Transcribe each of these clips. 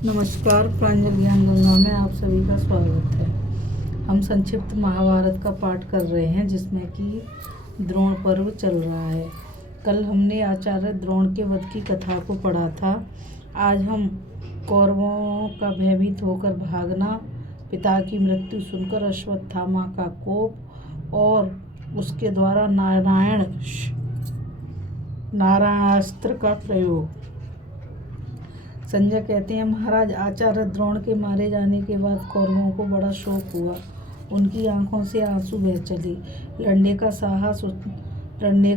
नमस्कार। प्रांजल ज्ञान गंगा में आप सभी का स्वागत है। हम संक्षिप्त महाभारत का पाठ कर रहे हैं जिसमें कि द्रोण पर्व चल रहा है। कल हमने आचार्य द्रोण के वध की कथा को पढ़ा था। आज हम कौरवों का भयभीत होकर भागना, पिता की मृत्यु सुनकर अश्वत्थामा का कोप और उसके द्वारा नारायणास्त्र का प्रयोग। संजय कहते हैं, महाराज, आचार्य द्रोण के मारे जाने के बाद कौरवों को बड़ा शोक हुआ। उनकी आंखों से आंसू बह चले। लड़ने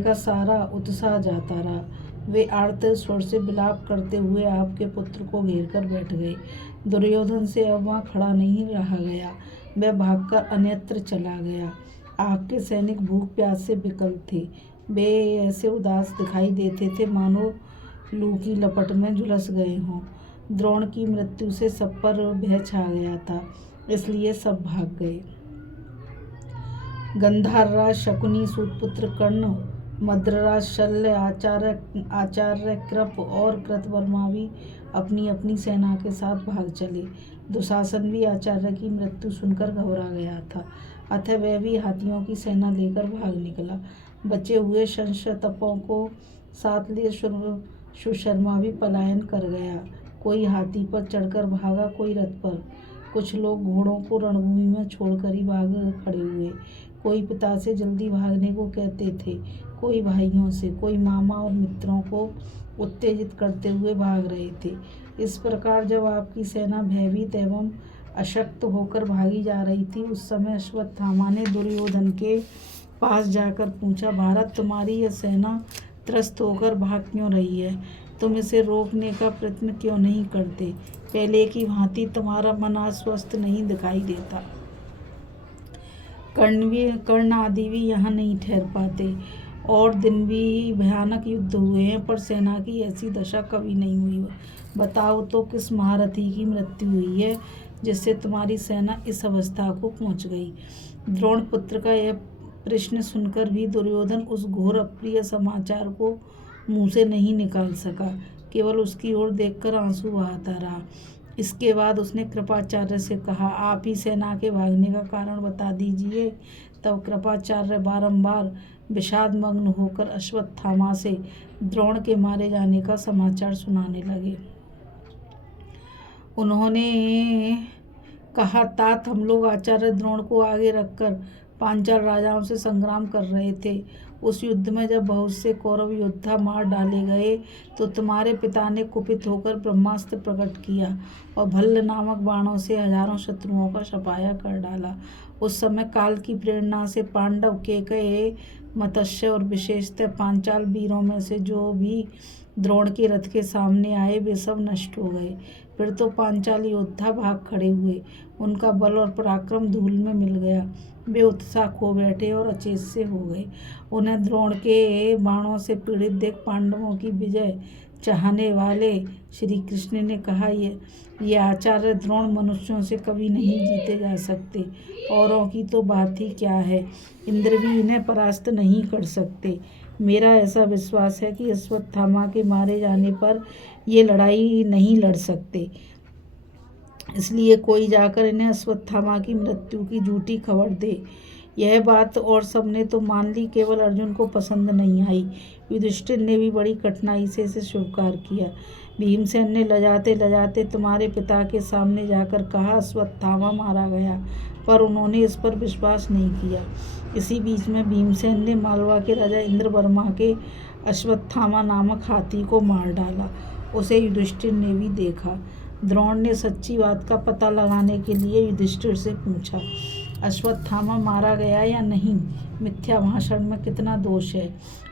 का सारा उत्साह जाता रहा। वे आर्त स्वर से विलाप करते हुए आपके पुत्र को घेर कर बैठ गए। दुर्योधन से अब वहाँ खड़ा नहीं रहा गया। वह भागकर अन्यत्र चला गया। आपके सैनिक भूख प्यास से विकल थे। वे ऐसे उदास दिखाई देते थे मानो लू की लपट में झुलस गए हों। द्रोण की मृत्यु से सब पर भय छा गया था, इसलिए सब भाग गए। गंधारराज शकुनी, सूतपुत्र कर्ण, मद्रराज शल्य, आचार्य कृप और कृतवर्मा भी अपनी अपनी सेना के साथ भाग चले। दुशासन भी आचार्य की मृत्यु सुनकर घबरा गया था, अतः वह भी हाथियों की सेना लेकर भाग निकला। बचे हुए संशतपों को साथ ले सुशर्मा भी पलायन कर गया। कोई हाथी पर चढ़कर भागा, कोई रथ पर। कुछ लोग घोड़ों को रणभूमि में छोड़कर ही भाग खड़े हुए। कोई पिता से जल्दी भागने को कहते थे, कोई भाइयों से, कोई मामा और मित्रों को उत्तेजित करते हुए भाग रहे थे। इस प्रकार जब आपकी सेना भयभीत एवं अशक्त होकर भागी जा रही थी, उस समय अश्वत्थामा ने दुर्योधन के पास जाकर पूछा, भारत, तुम्हारी यह सेना त्रस्त होकर भाग क्यों रही है? तुम इसे रोकने का प्रयत्न क्यों नहीं करते? पहले की भांति तुम्हारा मन अस्वस्थ नहीं दिखाई देता। कर्ण आदि भी यहाँ नहीं ठहर पाते और दिन भी भयानक युद्ध हुए हैं, पर सेना की ऐसी दशा कभी नहीं हुई। बताओ तो किस महारथी की मृत्यु हुई है जिससे तुम्हारी सेना इस अवस्था को पहुँच गई? द्रोण पुत्र का यह प्रश्न सुनकर भी दुर्योधन उस घोर अप्रिय समाचार को मुंह से नहीं निकाल सका, केवल उसकी ओर देखकर आंसू बहाता रहा। इसके बाद उसने कृपाचार्य से कहा, आप ही सेना के भागने का कारण बता दीजिए। तब कृपाचार्य बारंबार विषादमग्न होकर अश्वत्थामा से द्रोण के मारे जाने का समाचार सुनाने लगे। उन्होंने कहा, तात, हम लोग आचार्य द्रोण को आगे रखकर पांचाल राजाओं से संग्राम कर रहे थे। उस युद्ध में जब बहुत से कौरव योद्धा मार डाले गए तो तुम्हारे पिता ने कुपित होकर ब्रह्मास्त्र प्रकट किया और भल्ल नामक बाणों से हजारों शत्रुओं का सफाया कर डाला। उस समय काल की प्रेरणा से पांडव, केकय, मत्स्य और विशेषतः पांचाल वीरों में से जो भी द्रोण के रथ के सामने आए वे सब नष्ट हो गए। फिर तो पांचाली योद्धा भाग खड़े हुए। उनका बल और पराक्रम धूल में मिल गया। वे उत्साह खो बैठे और अचेत से हो गए। उन्हें द्रोण के बाणों से पीड़ित देख पांडवों की विजय चाहने वाले श्री कृष्ण ने कहा, ये आचार्य द्रोण मनुष्यों से कभी नहीं जीते जा सकते। औरों की तो बात ही क्या है, इंद्र भी इन्हें परास्त नहीं कर सकते। मेरा ऐसा विश्वास है कि अश्वत्थामा के मारे जाने पर ये लड़ाई नहीं लड़ सकते। इसलिए कोई जाकर इन्हें अश्वत्थामा की मृत्यु की झूठी खबर दे। यह बात और सबने तो मान ली, केवल अर्जुन को पसंद नहीं आई। युधिष्ठिर ने भी बड़ी कठिनाई से इसे स्वीकार किया। भीमसेन ने लजाते लजाते तुम्हारे पिता के सामने जाकर कहा, अश्वत्थामा मारा गया, पर उन्होंने इस पर विश्वास नहीं किया। इसी बीच में भीमसेन ने मालवा के राजा इंद्रवर्मा के अश्वत्थामा नामक हाथी को मार डाला। उसे युधिष्ठिर ने भी देखा। द्रोण ने सच्ची बात का पता लगाने के लिए युधिष्ठिर से पूछा, अश्वत्थामा मारा गया या नहीं? मिथ्या भाषण में कितना दोष है।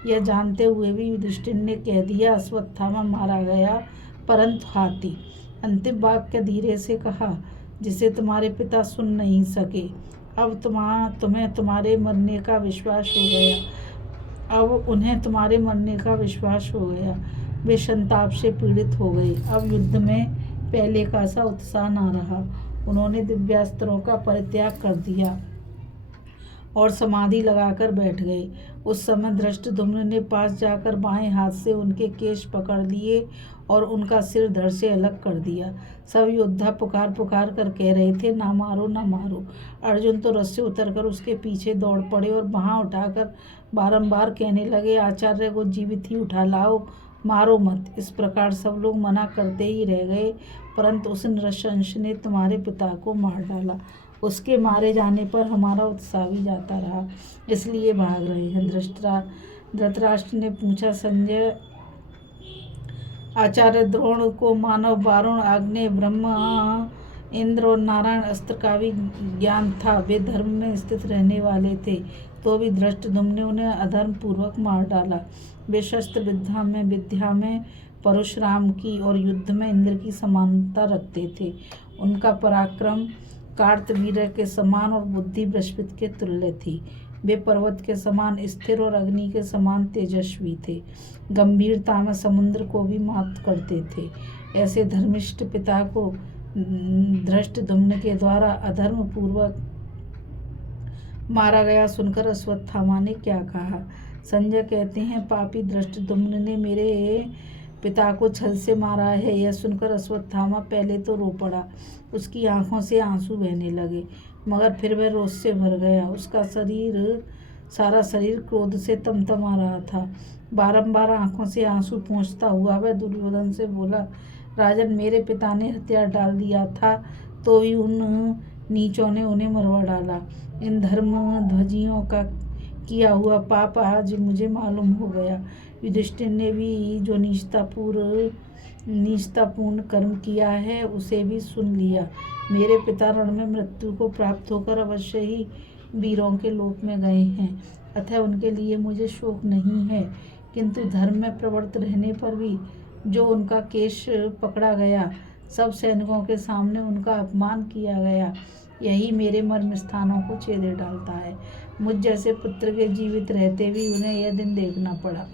यह जानते हुए भी युधिष्ठिर ने कह दिया, अश्वत्थामा मारा गया, परंतु हाथी। अंतिम वाक्य धीरे से कहा, जिसे तुम्हारे पिता सुन नहीं सके। अब तुम्हें तुम्हारे मरने का विश्वास हो गया। अब उन्हें तुम्हारे मरने का विश्वास हो गया। वे संताप से पीड़ित हो गए। अब युद्ध में पहले का सा उत्साह न रहा। उन्होंने दिव्यास्त्रों का परित्याग कर दिया और समाधि लगाकर बैठ गए। उस समय धृष्टद्युम्न ने पास जाकर बाएं हाथ से उनके केश पकड़ लिए और उनका सिर धड़ से अलग कर दिया। सब योद्धा पुकार पुकार कर कह रहे थे, ना मारो ना मारो। अर्जुन तो रथ से उतरकर उसके पीछे दौड़ पड़े और बाँह उठाकर बारंबार कहने लगे, आचार्य को जीवित ही उठा लाओ, मारो मत। इस प्रकार सब लोग मना करते ही रह गए, परंतु उस नृशंस ने तुम्हारे पिता को मार डाला। उसके मारे जाने पर हमारा उत्साह भी जाता रहा, इसलिए भाग रहे हैं। धृतराष्ट्र ने पूछा, संजय, आचार्य द्रोण को मानव, वारुण, अग्नि, ब्रह्मा, इंद्र और नारायण अस्त्र का भी ज्ञान था। वे धर्म में स्थित रहने वाले थे, तो भी धृष्टद्युम्न ने उन्हें अधर्म पूर्वक मार डाला। वे शस्त्र विद्या में परशुराम की और युद्ध में इंद्र की समानता रखते थे। उनका पराक्रम कार्तवीर्य के समान और बुद्धि बृहस्पति के तुल्य थी। वे पर्वत के समान स्थिर और अग्नि के समान तेजस्वी थे। गंभीरता में समुद्र को भी मात करते थे। ऐसे धर्मिष्ठ पिता को धृष्टद्युम्न के द्वारा अधर्म पूर्वक मारा गया सुनकर अश्वत्थामा ने क्या कहा? संजय कहते हैं, पापी धृष्टद्युम्न ने मेरे पिता को छल से मारा है। यह सुनकर अश्वत्थामा पहले तो रो पड़ा, उसकी आंखों से आंसू बहने लगे, मगर फिर वह रोष से भर गया। उसका सारा शरीर क्रोध से तमतमा रहा था। बारंबार आंखों से आंसू पोंछता हुआ वह दुर्योधन से बोला, राजन, मेरे पिता ने हथियार डाल दिया था, तो भी उन नीचों ने उन्हें मरवा डाला। इन धर्म ध्वजियों का किया हुआ पाप आज मुझे मालूम हो गया। युधिष्ठिर ने भी जो नीचतापूर्ण कर्म किया है, उसे भी सुन लिया। मेरे पिता रण में मृत्यु को प्राप्त होकर अवश्य ही वीरों के लोक में गए हैं, अतः उनके लिए मुझे शोक नहीं है। किंतु धर्म में प्रवृत्त रहने पर भी जो उनका केश पकड़ा गया, सब सैनिकों के सामने उनका अपमान किया गया, यही मेरे मर्म स्थानों को छेदे डालता है। मुझ जैसे पुत्र के जीवित रहते भी उन्हें यह दिन देखना पड़ा।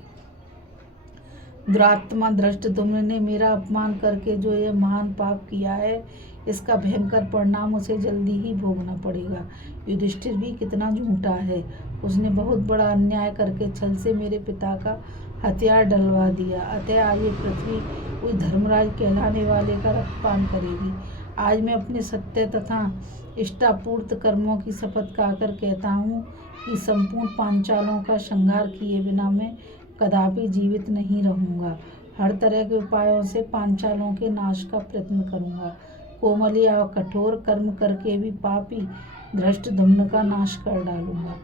दुरात्मा धृष्टद्युम्न ने मेरा अपमान करके जो यह महान पाप किया है, इसका भयंकर परिणाम उसे जल्दी ही भोगना पड़ेगा। युधिष्ठिर भी कितना झूठा है, उसने बहुत बड़ा अन्याय करके छल से मेरे पिता का हथियार डलवा दिया। अतः आज ये पृथ्वी उस धर्मराज कहलाने वाले का रक्तपान करेगी। आज मैं अपने सत्य तथा इष्टापूर्त कर्मों की शपथ खाकर कहता हूँ कि संपूर्ण पांचालों का संहार किए बिना मैं कदापि जीवित नहीं रहूँगा। हर तरह के उपायों से पांचालों के नाश का प्रयत्न करूँगा। कोमल या कठोर कर्म करके भी पापी धृष्टद्युम्न का नाश कर डालूंगा।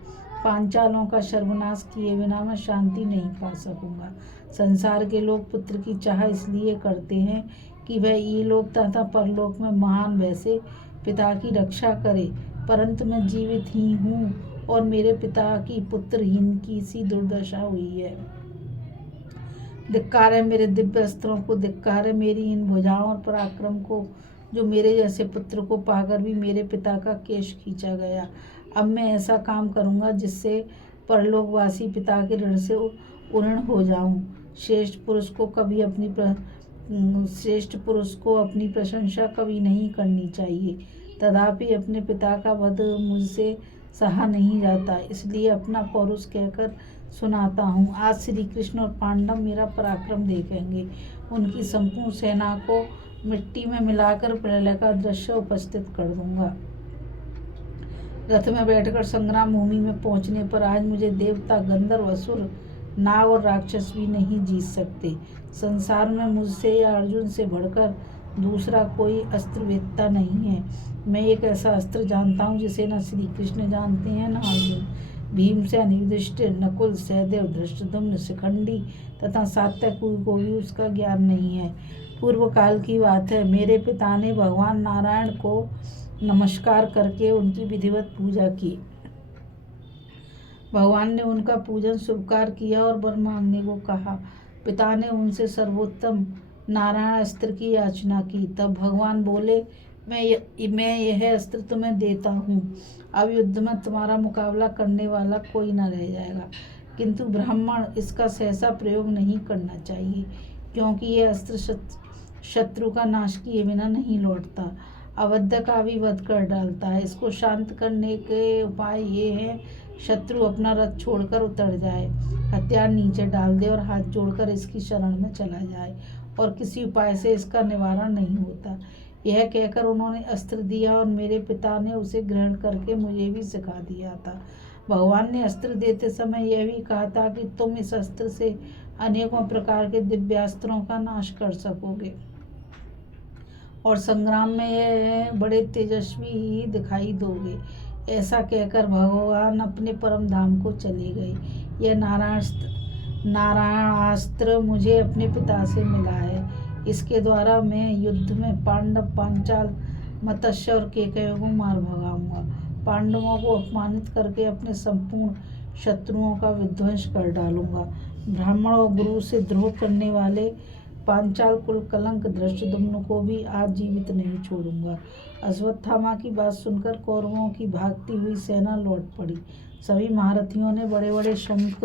पांचालों का सर्वनाश किए बिना मैं शांति नहीं पा सकूंगा। संसार के लोग पुत्र की चाह इसलिए करते हैं कि वह इहलोक तथा परलोक में महान वैसे पिता की रक्षा करे, परंतु मैं जीवित ही हूँ और मेरे पिता की पुत्रहीन की सी दुर्दशा हुई है। धिक्कार है मेरे दिव्य अस्त्रों को, धिक्कार है मेरी इन भुजाओं और पराक्रम को, जो मेरे जैसे पुत्र को पाकर भी मेरे पिता का केश खींचा गया। अब मैं ऐसा काम करूंगा जिससे परलोकवासी पिता के ऋण से उऋण हो जाऊं। श्रेष्ठ पुरुष को अपनी प्रशंसा कभी नहीं करनी चाहिए, तथापि अपने पिता का वध मुझसे सहा नहीं जाता, इसलिए अपना पौरुष कहकर सुनाता हूँ। आज श्री कृष्ण और पांडव मेरा पराक्रम देखेंगे। उनकी संपूर्ण सेना को मिट्टी में मिलाकर प्रलय का दृश्य उपस्थित कर दूंगा। रथ में बैठकर संग्राम भूमि में पहुंचने पर आज मुझे देवता, गंधर्व, असुर, नाग और राक्षस भी नहीं जीत सकते। संसार में मुझसे या अर्जुन से बढ़कर दूसरा कोई अस्त्र वेत्ता नहीं है। मैं एक ऐसा अस्त्र जानता हूँ जिसे न श्री कृष्ण जानते हैं न अर्जुन। भीमसेन, युधिष्ठिर, नकुल, सहदेव, धृष्टद्युम्न, शिखंडी तथा सात्यकी को भी उसका ज्ञान नहीं है। पूर्व काल की बात है, मेरे पिता ने भगवान नारायण को नमस्कार करके उनकी विधिवत पूजा की। भगवान ने उनका पूजन स्वीकार किया और वर मांगने को कहा। पिता ने उनसे सर्वोत्तम नारायण अस्त्र की याचना की। तब भगवान बोले, मैं यह अस्त्र तुम्हें देता हूँ। अब युद्ध में तुम्हारा मुकाबला करने वाला कोई न रह जाएगा, किंतु ब्राह्मण इसका सहसा प्रयोग नहीं करना चाहिए, क्योंकि यह अस्त्र शत्रु का नाश किए बिना नहीं लौटता, अवध्य का भी वध कर डालता है। इसको शांत करने के उपाय ये हैं, शत्रु अपना रथ छोड़कर उतर जाए, हथियार नीचे डाल दे और हाथ जोड़कर इसकी शरण में चला जाए और किसी उपाय से इसका निवारण नहीं होता। यह कहकर उन्होंने अस्त्र दिया और मेरे पिता ने उसे ग्रहण करके मुझे भी सिखा दिया था। भगवान ने अस्त्र देते समय यह भी कहा था कि तुम इस अस्त्र से अनेकों प्रकार के दिव्यास्त्रों का नाश कर सकोगे और संग्राम में यह बड़े तेजस्वी ही दिखाई दोगे। ऐसा कहकर भगवान अपने परम धाम को चले गए। यह नारायणास्त्र मुझे अपने पिता से मिला है। इसके द्वारा मैं युद्ध में पांडव, पांचाल, मत्स्य और केकयों को मार भगाऊंगा। पांडवों को अपमानित करके अपने संपूर्ण शत्रुओं का विध्वंस कर डालूंगा। ब्राह्मण और गुरु से द्रोह करने वाले पांचाल कुल कलंक धृष्टद्युम्न को भी आज जीवित नहीं छोड़ूंगा। अश्वत्थामा की बात सुनकर कौरवों की भागती हुई सेना लौट पड़ी। सभी महारथियों ने बड़े बड़े शंख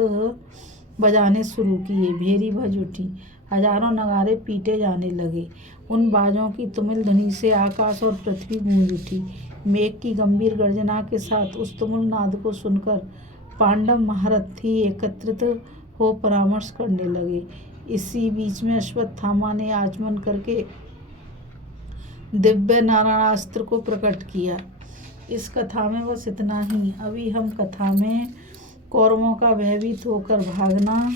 बजाने शुरू किए। भेरी बज उठी, हजारों नगारे पीटे जाने लगे। उन बाजों की तुमुल ध्वनि से आकाश और पृथ्वी गूंज उठी। मेघ की गंभीर गर्जना के साथ उस तुमुल नाद को सुनकर पांडव महारथी एकत्रित हो परामर्श करने लगे। इसी बीच में अश्वत्थामा ने आचमन करके दिव्य नारायणास्त्र को प्रकट किया। इस कथा में बस इतना ही। अभी हम कथा में कौरवों का भयभीत होकर भागना,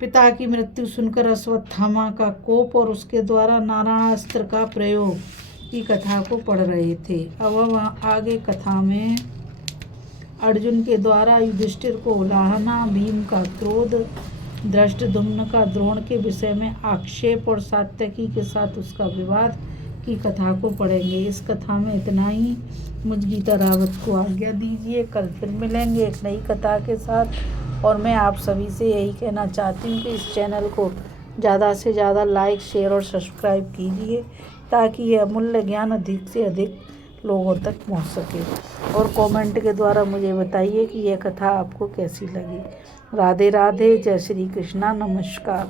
पिता की मृत्यु सुनकर अश्वत्थामा का कोप और उसके द्वारा नारायणास्त्र का प्रयोग की कथा को पढ़ रहे थे। अब हम आगे कथा में अर्जुन के द्वारा युधिष्ठिर को उलाहना, भीम का क्रोध, धृष्टद्युम्न का द्रोण के विषय में आक्षेप और सात्यकी के साथ उसका विवाद की कथा को पढ़ेंगे। इस कथा में इतना ही। मुझ गीता रावत को आज्ञा दीजिए। कल फिर मिलेंगे एक नई कथा के साथ। और मैं आप सभी से यही कहना चाहती हूँ कि इस चैनल को ज़्यादा से ज़्यादा लाइक, शेयर और सब्सक्राइब कीजिए ताकि ये अमूल्य ज्ञान अधिक से अधिक लोगों तक पहुंच सके। और कमेंट के द्वारा मुझे बताइए कि यह कथा आपको कैसी लगी। राधे राधे, जय श्री कृष्णा, नमस्कार।